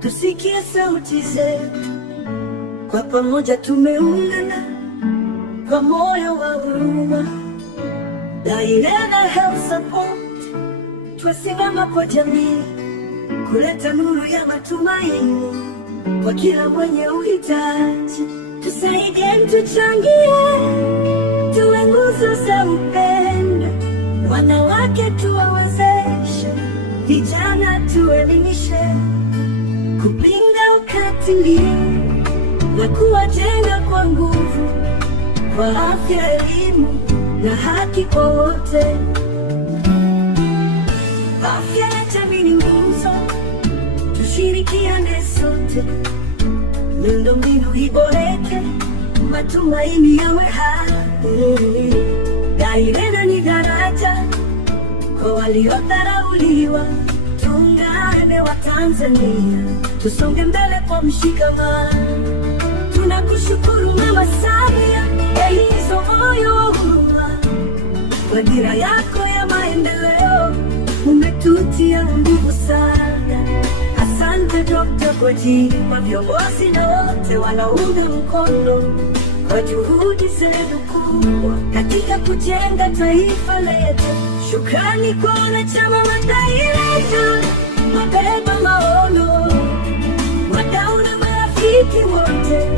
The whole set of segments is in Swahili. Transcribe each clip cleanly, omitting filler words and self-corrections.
tusikie sauti zetu. Kwa pamoja tumeungana kwa moyo wa huruma. Dairena Health Support twasimama kwa jamii, kuleta nuru ya matumaini kwa kila mwenye uhitaji. Tusaidie, tuchangie, tuwe nguzo za upendo. Wanawake tuwawezeshe, vijana tuelimishe, kupinga ukatili na kuwajenga kwa nguvu, kwa afya, elimu na haki kwa wote. Afya ya jamii ni nguzo, tushirikiane sote. Miundombinu iboreke, matumaini yawe hai. Dairena ni daraja kwa waliodharauliwa. Tuungane wa Tanzania, tusonge mbele kwa mshikamano. Tunakushukuru Mama Samia, Elizo moyo wa huruma. Kwa dira yako ya maendeleo umetutia nguvu sana. Asante Dr. Gwajima, viongozi na wote wanaunga mkono kwa juhudi zetu kubwa katika kujenga taifa letu. Shukrani kwa wanachama wa Dairena, mabeba maono, wadau na marafiki wote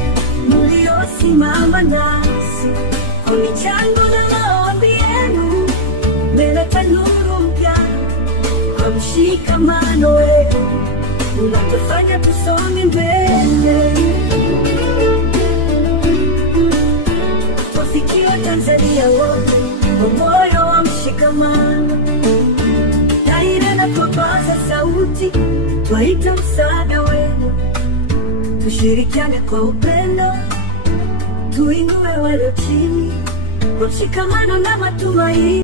mliosimama nasi. Kwa michango na maombi yenu mmeleta nuru mpya. Kwa mshikamano wetu unatufanya tusonge mbele. Tufikie Tanzania wote kwa moyo wa mshikamano. Dairena tupaza sauti, twaita msaada wenu. Tushirikiane kwa upendo, tuinue walio chini, kwa mshikamano na matumaini.